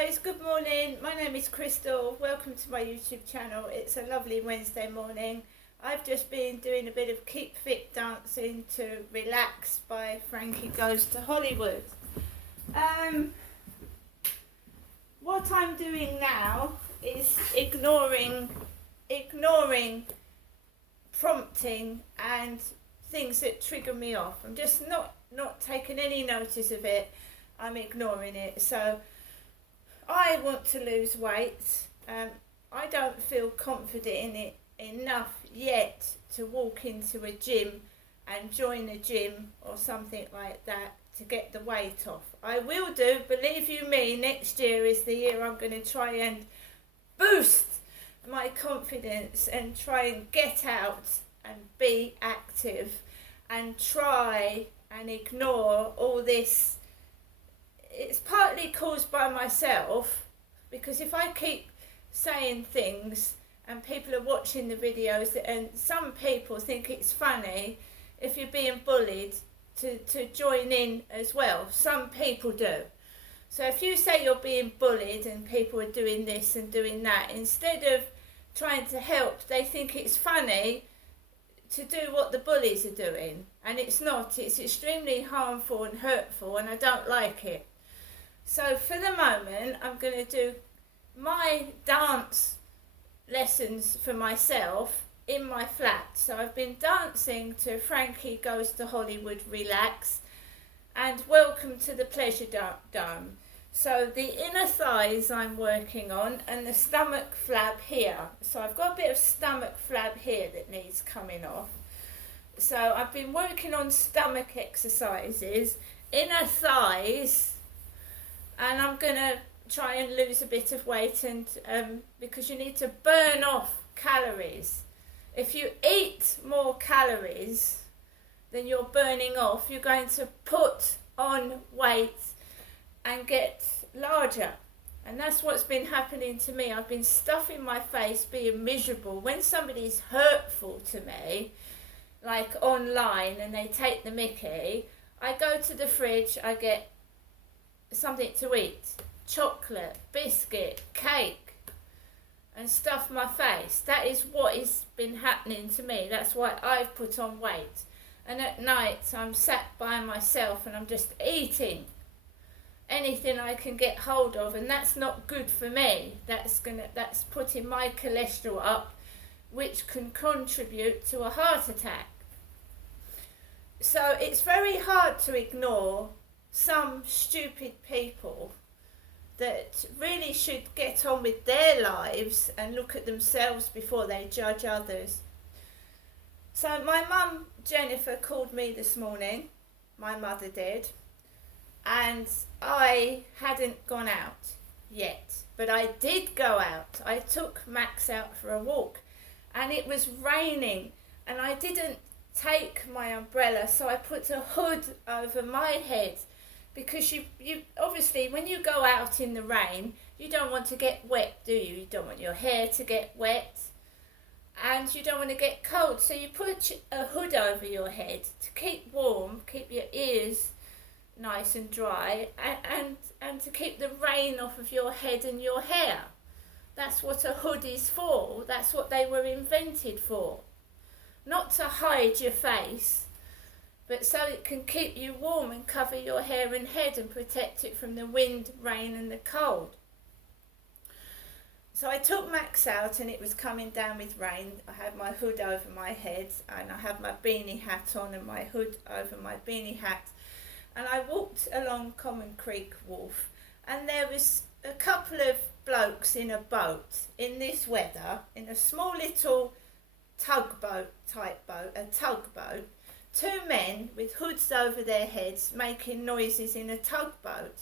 guys, good morning. My name is Crystal. Welcome to my YouTube channel. It's a lovely Wednesday morning. I've just been doing a bit of Keep Fit dancing to Relax by Frankie Goes to Hollywood. What I'm doing now is ignoring prompting and things that trigger me off. I'm just not taking any notice of it. I'm ignoring it. So I want to lose weight. I don't feel confident in it enough yet to walk into a gym and join a gym or something like that to get the weight off. I will do, believe you me, next year is the year I'm going to try and boost my confidence and try and get out and be active and try and ignore all this. It's partly caused by myself, because if I keep saying things and people are watching the videos and some people think it's funny if you're being bullied to join in as well. Some people do. So if you say you're being bullied and people are doing this and doing that, instead of trying to help, they think it's funny to do what the bullies are doing. And it's not. It's extremely harmful and hurtful, and I don't like it. So for the moment, I'm going to do my dance lessons for myself in my flat. So I've been dancing to Frankie Goes to Hollywood Relax and Welcome to the Pleasure Dome. So the inner thighs I'm working on and the stomach flab here. So I've got a bit of stomach flab here that needs coming off. So I've been working on stomach exercises, inner thighs, and I'm going to try and lose a bit of weight, and because you need to burn off calories. If you eat more calories than you're burning off, you're going to put on weight and get larger. And that's what's been happening to me. I've been stuffing my face, being miserable. When somebody's hurtful to me, like online, and they take the mickey, I go to the fridge, I get something to eat, chocolate, biscuit, cake, and stuff my face. That is what has been happening to me. That's why I've put on weight. And at night I'm sat by myself and I'm just eating anything I can get hold of, and that's not good for me. That's putting my cholesterol up, which can contribute to a heart attack. So it's very hard to ignore some stupid people that really should get on with their lives and look at themselves before they judge others. So my mum, Jennifer, called me this morning, my mother did, and I hadn't gone out yet, but I did go out. I took Max out for a walk, and it was raining, and I didn't take my umbrella, so I put a hood over my head. Because you obviously, when you go out in the rain, you don't want to get wet, do you? You don't want your hair to get wet, and you don't want to get cold. So you put a hood over your head to keep warm, keep your ears nice and dry, and to keep the rain off of your head and your hair. That's what a hood is for. That's what they were invented for. Not to hide your face, but so it can keep you warm and cover your hair and head and protect it from the wind, rain and the cold. So I took Max out and it was coming down with rain. I had my hood over my head and I had my beanie hat on and my hood over my beanie hat. And I walked along Common Creek Wharf, and there was a couple of blokes in a boat in this weather, in a small little tugboat type boat, a tugboat. Two men with hoods over their heads making noises in a tugboat.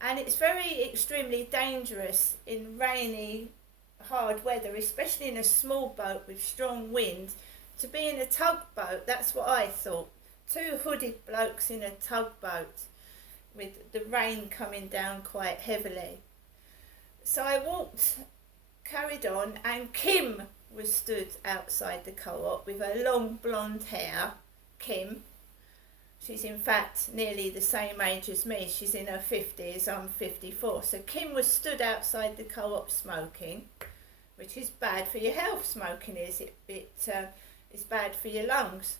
And it's very extremely dangerous in rainy, hard weather, especially in a small boat with strong wind, to be in a tugboat. That's what I thought. Two hooded blokes in a tugboat with the rain coming down quite heavily. So I carried on, and Kim was stood outside the co-op with her long blonde hair. Kim, She's in fact nearly the same age as me. She's in her 50s, I'm 54. So Kim was stood outside the co-op smoking, which is bad for your health. Smoking is, it's bad for your lungs.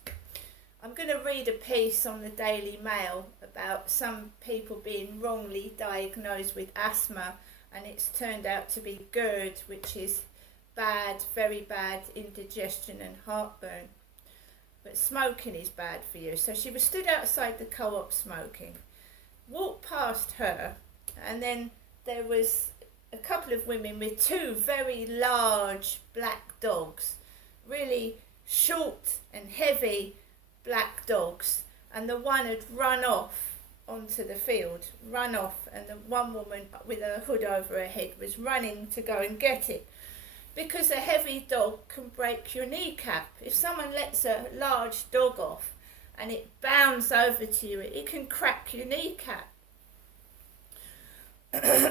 I'm going to read a piece on the Daily Mail about some people being wrongly diagnosed with asthma, and it's turned out to be GERD, which is bad, very bad indigestion and heartburn. But smoking is bad for you. So she was stood outside the co-op smoking. Walked past her, and then there was a couple of women with two very large black dogs, really short and heavy black dogs, and the one had run off onto the field, and the one woman with a hood over her head was running to go and get it. Because a heavy dog can break your kneecap. If someone lets a large dog off and it bounds over to you, it can crack your kneecap.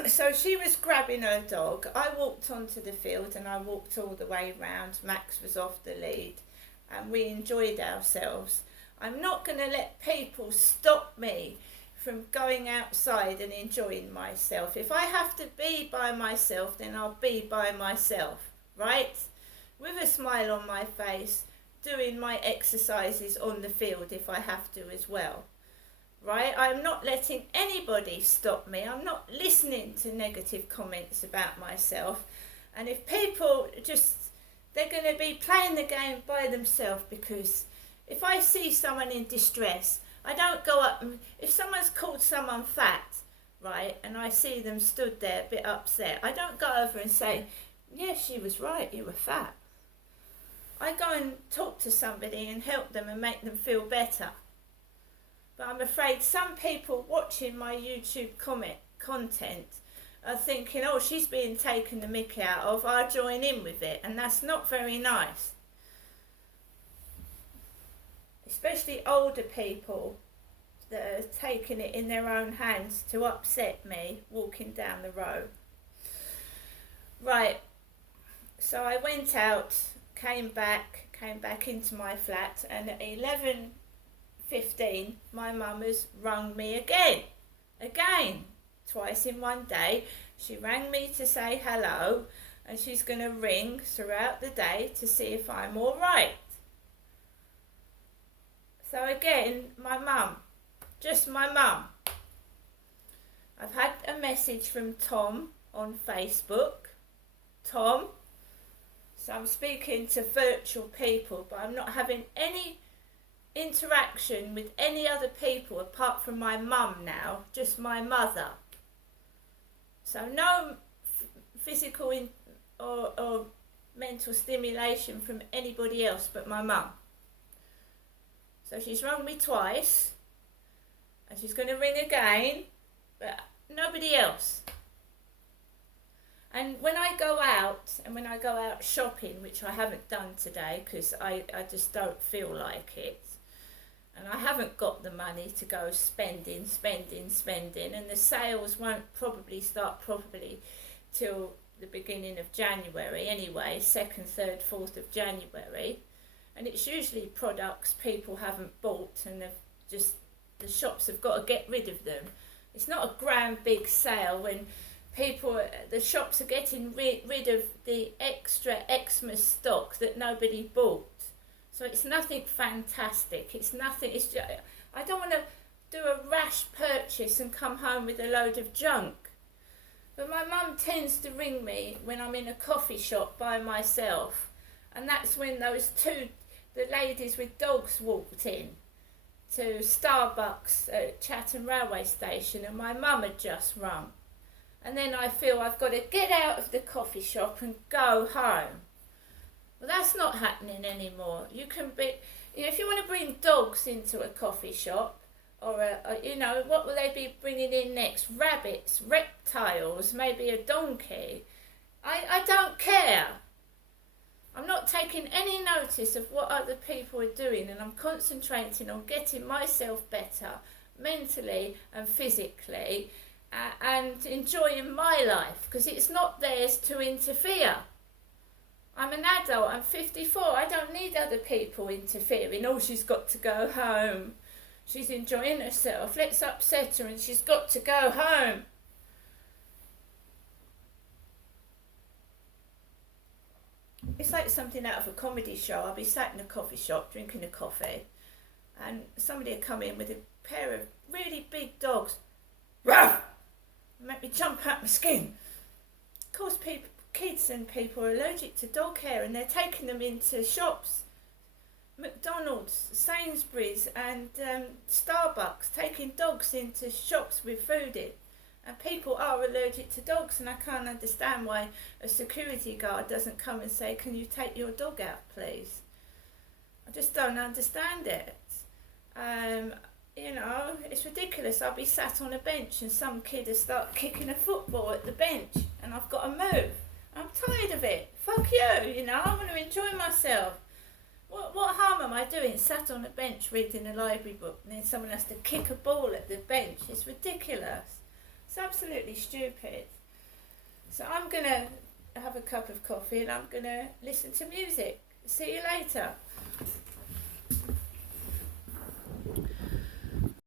So she was grabbing her dog. I walked onto the field and I walked all the way round. Max was off the lead and we enjoyed ourselves. I'm not going to let people stop me from going outside and enjoying myself. If I have to be by myself, then I'll be by myself. Right? With a smile on my face, doing my exercises on the field if I have to as well. Right? I'm not letting anybody stop me. I'm not listening to negative comments about myself. And if people they're going to be playing the game by themselves, because if I see someone in distress, I don't go up and, if someone's called someone fat, right, and I see them stood there a bit upset, I don't go over and say, yeah, she was right, you were fat. I go and talk to somebody and help them and make them feel better. But I'm afraid some people watching my YouTube content are thinking, oh, she's being taken the mick out of, I'll join in with it, and that's not very nice. Especially older people that are taking it in their own hands to upset me walking down the road. Right. So I went out, came back into my flat, and at 11:15 my mum has rung me again, twice in one day. She rang me to say hello, and she's going to ring throughout the day to see if I'm all right. So again, my mum, just my mum. I've had a message from Tom on Facebook. Tom, so I'm speaking to virtual people, but I'm not having any interaction with any other people apart from my mum now, just my mother. So no physical or mental stimulation from anybody else but my mum. So she's rung me twice, and she's going to ring again, but nobody else. And when I go out, shopping, which I haven't done today because I just don't feel like it, and I haven't got the money to go spending, and the sales won't probably start properly till the beginning of January anyway, 2nd, 3rd, 4th of January, and it's usually products people haven't bought and the shops have got to get rid of them. It's not a grand big sale when the shops are getting rid of the extra Xmas stock that nobody bought. So it's nothing fantastic. It's just, I don't want to do a rash purchase and come home with a load of junk. But my mum tends to ring me when I'm in a coffee shop by myself. And that's when the ladies with dogs walked in to Starbucks at Chatham Railway Station, and my mum had just rung. And then I feel I've got to get out of the coffee shop and go home. Well, that's not happening anymore. You can be, if you want to bring dogs into a coffee shop, or what will they be bringing in next? Rabbits, reptiles, maybe a donkey. I don't care. I'm not taking any notice of what other people are doing, and I'm concentrating on getting myself better mentally and physically, and enjoying my life, because it's not theirs to interfere. I'm an adult, I'm 54, I don't need other people interfering. Oh, she's got to go home. She's enjoying herself. Let's upset her and she's got to go home. It's like something out of a comedy show. I'll be sat in a coffee shop drinking a coffee and somebody will come in with a pair of really big dogs. Ruff! Make me jump out my skin. Of course, kids and people are allergic to dog hair and they're taking them into shops. McDonald's, Sainsbury's and Starbucks, taking dogs into shops with food in. And people are allergic to dogs, and I can't understand why a security guard doesn't come and say, can you take your dog out, please? I just don't understand it. It's ridiculous. I'll be sat on a bench and some kid will start kicking a football at the bench and I've got to move. I'm tired of it. Fuck you, I want to enjoy myself. What harm am I doing sat on a bench reading a library book and then someone has to kick a ball at the bench? It's ridiculous. It's absolutely stupid. So I'm going to have a cup of coffee and I'm going to listen to music. See you later.